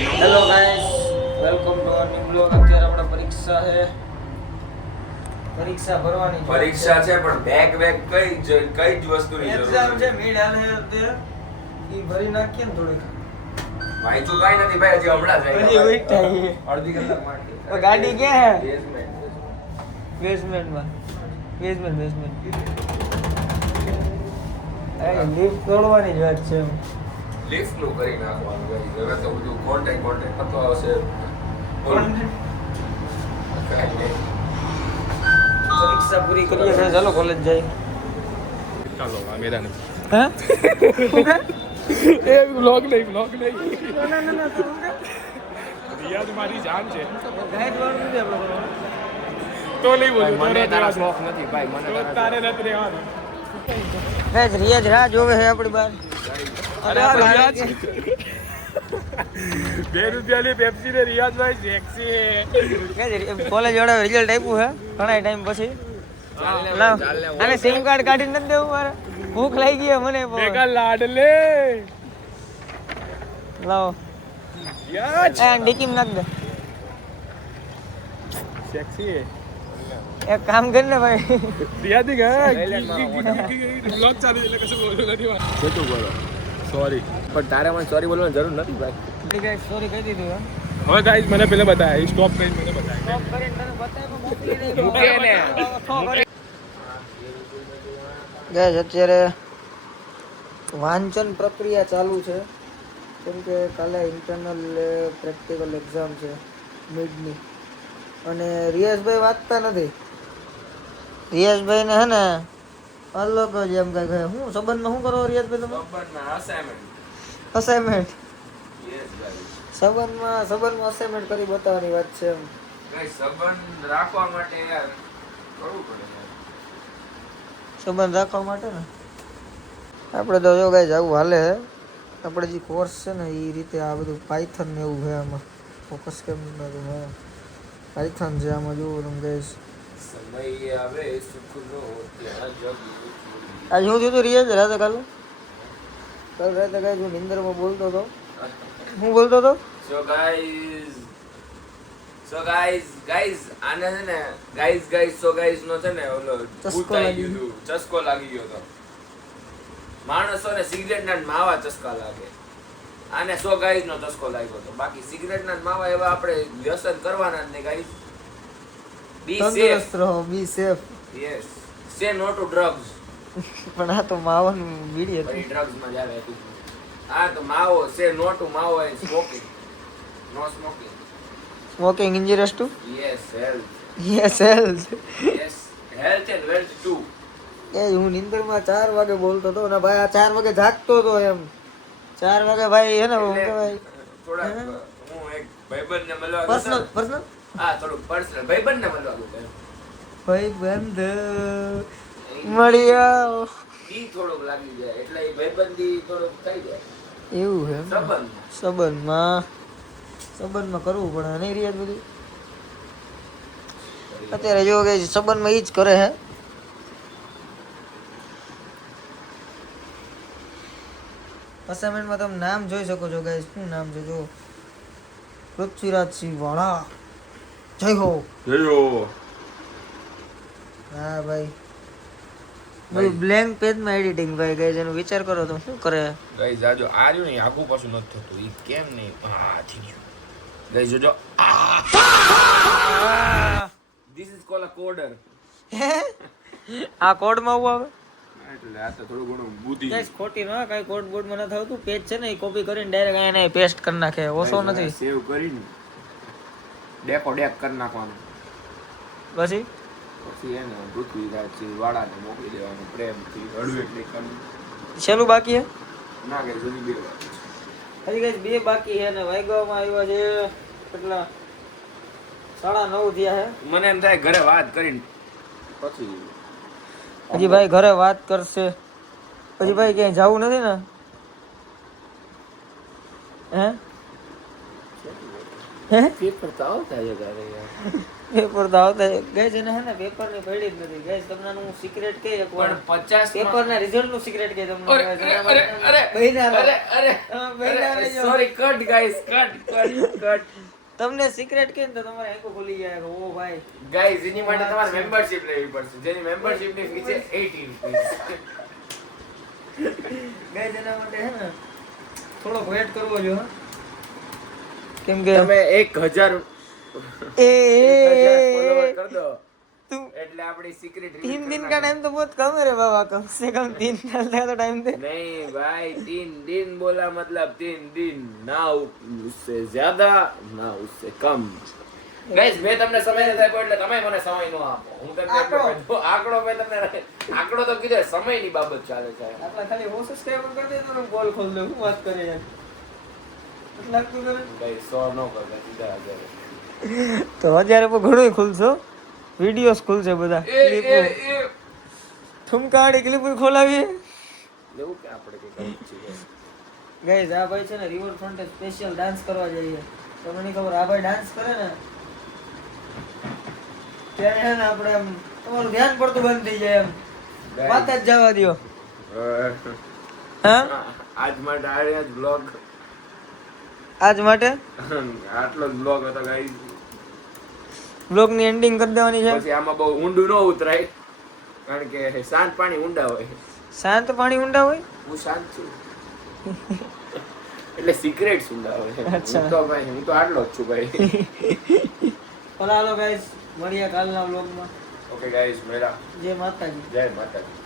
Hello guys, welcome to our new blog. અત્યારે આપણે પરીક્ષા છે, પરીક્ષા ભરવાની પરીક્ષા છે પણ બેગ કઈ જ વસ્તુની જરૂર એક્ઝામ છે. નથી. મીડ હાલે તે ઈ ભરી નાખીએ ને થોડીક. વાંચું કાંઈ નથી ભાઈ, હજી હમણાં જ હજી આવ્યા ઉઠ્યા ભાઈ. છીએ. અડધી કલાક માંડી. ગાડી ક્યાં હે? Basement. બેઝમેન્ટ. અરે લિફ્ટ તોડવાની જ વાત છે. Lift નું કરી નાખવાનું ભાઈ. હવે તો બધું કોન્ટેક્ટ થતો આવશે. કાંઈ નહીં. પરીક્ષા પૂરી કરીએ છે, ચાલો કોલેજ જાય. ચાલો મેરા ને હે? એ વ્લોગ નહીં ના તો રિયા તમારી જાન છે ગાઈડ વાળું નથી આપણે કરવાનું. તો નહીં બોલું મને તારા શોખ નથી ભાઈ, મને તો તારા તારે નથી રહેવાનું ગાઈસ રિયાજ રાહ જોવે છે આપણી બાર. અરે આ રિયાજ 2 રૂપિયાની પેપ્સી ને રિયાજભાઈ જેક્સી કોલેજ વાળા રિઝલ્ટ આપ્યું છે ઘણા ટાઈમ પછી. લાવ આને સિમ કાર્ડ કાઢીને નથી દેવું મારે, ભૂખ લાગી ગઈ મને બહુ. બેકા લાડલે લાવો રિયાજ એ ડીકીમ નાખ દે. સેક્સી એક કામ કર ને ભાઈ, રિયાજ ગયા વ્લોગ ચાલુ એટલે કશું બોલ્યું નથી ખોટું બોલો. સોરી પણ તારે મને સોરી બોલવાની જરૂર નથી ભાઈ. સોરી કહી દીધું હે. હવે ગાઈસ મને પેલા બતાય સ્ટોપ કરીને મને બતાય સ્ટોપ કરીને તને બતાવ્યું, મોકલી દે. મૂકે ને. ગાઈસ અત્યારે વાંચન પ્રક્રિયા ચાલુ છે, કેમ કે કાલે ઇન્ટરનલ પ્રેક્ટિકલ એક્ઝામ છે મિડની, અને રિયાઝભાઈ વાંચતા નથી. રિયાઝભાઈ ને હે ને અલગ જ એમ કઈ હું સંબંધમાં શું કરો રિયાઝભાઈ તમે? ખબરના assignment. અસાઇનમેન્ટ Yes ભાઈ. સંબંધમાં અસાઇનમેન્ટ કરી બતાવવાની વાત છે એમ. કઈ સંબંધ રાખવા માટે યાર કરવું પડે યાર. સંબંધ રાખવા માટે ને આપણે તો જો ગાઈસ આવું હાલે છે. આપણે જે કોર્સ છે ને એ રીતે આ બધું પાયથન ને એવું છે, આમાં ફોકસ કેમ નથી. હા પાયથન છે આમાં, જોવો તમે ગાઈસ. સમય આવે સુખનો ત્યાં જગ. આજ હું થયું હતું રિયાઝ રાતે કાલ રાતે ગાઈસ હું નિંદરમાં બોલતો હતો. હું બોલતો હતો So guys, આને છે ને guys નો છે ને ઓલો ચસ્કો ભૂતાઈ લાગી ગયું હતું. ચસ્કો લાગી ગયો હતો. માણસોને સિગરેટ ના માવા ચસ્કા લાગે, આને સો ગાઈસ નો ચસ્કો લાગ્યો હતો. બાકી સિગરેટ ના માવા એવા આપણે વ્યસન કરવાના જ નહીં ગાઈસ. બી સેફ. તંદુરસ્ત રહો, બી સેફ. યસ, સે નો ટુ ડ્રગ્સ. પણ આ તો માવાનું બીડી ફરી હતી. ડ્રગ્સ માં જ આવે હતું. આ તો માવો, સે નો ટુ માવો and smoking. No smoking. Smoking injurious to yes, health. Yes health. Yes, health and wealth too. એ હું નિંદરમાં 4 વાગે બોલતો હતો ને ભાઈ, આ 4 વાગે જાગતો હતો એમ. 4 વાગે ભાઈ હે ને હું કહેવાય થોડા હું એક ભાઈબંધને મળવા ગયો પર્સનલ હતો. પર્સનલ હા, થોડું પર્સનલ ભાઈબંધને મળવા ગયો હતો. ભાઈ બંધ મળી આવો ઈ થોડુંક લાગી જાય એટલે એ ભાઈબંધી થોડુંક થઈ જાય. એવું હે એમ? સંબંધ સંબંધમાં કરવું પડે નહીં રિયાજ બધું. અત્યારે જો કે સંબંધમાં ઈ જ કરે હે. અસાઇનમેન્ટમાં તમે નામ જોઈ શકો છો ગાઈસ. શું નામ છે જો? પૃથ્વીરાજસિંહ વાળા. જય હો. હા ભાઈ, ભાઈ. બ્લેન્ક પેજમાં એડિટિંગ ભાઈ ગાઈસ, એનો વિચાર કરો તો શું કરે. ગાઈસ આજો આ રહ્યું ને આગુ પાછું નથી થતું. ઈ કેમ નહીં? આ થઈ ગયું. ગાઈસ જોજો. This is called a coder. આ કોડમાં આવું આવે એટલે આ તો થોડું ઘણું બુદ્ધિ. ગાઈસ ખોટી ન કઈ કોડ બોર્ડમાં નથી આવતું. પેજ છે ને એ કોપી કરીને ડાયરેક્ટ એને પેસ્ટ કરી નાખે, ઓછો નથી. સેવ કરીને ડેક કરી નાખવાનું. પછી પછી એને પૃથ્વીરાજસિંહ વાળાને મોકલી દેવાનું પ્રેમથી હળવેટલી કરી. છેલ્લું બાકી હે ના કે જુદી બે વાત. હજી ગાઈસ 2 બાકી છે ને વાગ્યામાં આવ્યા છે કેટલા 9:30 થયા છે. મને એમ થાય ઘરે વાત કરીને પછી હજી ભાઈ ઘરે વાત કરશે. પછી ભાઈ ક્યાંય જવું નથી ને? હે હે પેપર તો આવતા જ તારે યાર. પેપર તો આવતા ગઈ છે ને હે ને પેપર ની પડી જ નથી ગઈ તમને હું સિક્રેટ કહી એક વાર પણ 50 પેપર ના રિઝલ્ટ નું સિક્રેટ કહી તમને અરે અરે અરે બહેના રહો. અરે બહેના રહેજો. સોરી કટ ગાઈસ કટ તમને સિક્રેટ કહે ને તો તમારે આંખો ખુલી જાય કે ઓ ભાઈ ગાઈસ એની માટે તમારે મેમ્બરશિપ લેવી પડશે જેની મેમ્બરશિપ ની ફી છે 80 રૂપિયા. ગઈ એના માટે હે ને થોડોક વેટ કરવો જો હો. કેમ કે તમે 1000 ए 1000 ફોલોવર કર દો तू એટલે આપણી સિક્રેટ 3 दिन का टाइम तो बहुत कम है रे बाबा कम से कम 3 साल का तो टाइम दे नहीं भाई 3 दिन बोला मतलब 3 दिन ना उससे ज्यादा ना उससे कम गाइस मैं તમને સમય નથી આપ્યો એટલે તમે મને સમય નો આપો હું તમને એટલો કહું. આંકડો મેં તમને આંકડો તો કીધો સમયની બાબત ચાલે છે આપણા ખાલી હું સબસ્ક્રાઇબર કરી દે તો બોલ ખોલ દઉં હું વાત કરે યાર કેટલા તું કરે ગાઈસ 100 નો કરતા સીધા 1000 તો 1000 પર ઘણું ખુલશો વિડિયોસ ખુલશે બધા ઠુમકાડી ક્લિપ ખોલાવીએ લેવું કે આપણે કે કરવું છે ગાઈસ આ ભાઈ છે ને રિવર ફ્રન્ટે સ્પેશિયલ ડાન્સ કરવા જઈએ તમને નહીં ખબર આ ભાઈ ડાન્સ કરે ને ત્યારે હે ને આપણે આમ તમારું ધ્યાન પડતું બંધ થઈ જાય એમ વાત જ જવા દ્યો હા આજ માટે આ જ બ્લોગ આજ માટે આટલો જ બ્લોગ હતો ગાઈસ બ્લોગ ની એન્ડિંગ કરી દેવાની છે પછી આમાં બહુ ઊંડું ન ઉતરાય કારણ કે શાંત પાણી ઊંડા હોય શાંત પાણી ઊંડા હોય હું શાંત છું એટલે સિક્રેટ ઊંડા હોય અચ્છા. હું તો ભાઈ હું તો આટલો જ છું ભાઈ ભલા હાલો ગાઈસ મળીએ કાલના વ્લોગમાં ઓકે ગાઈસ મેરા જય માતાજી જય માતાજી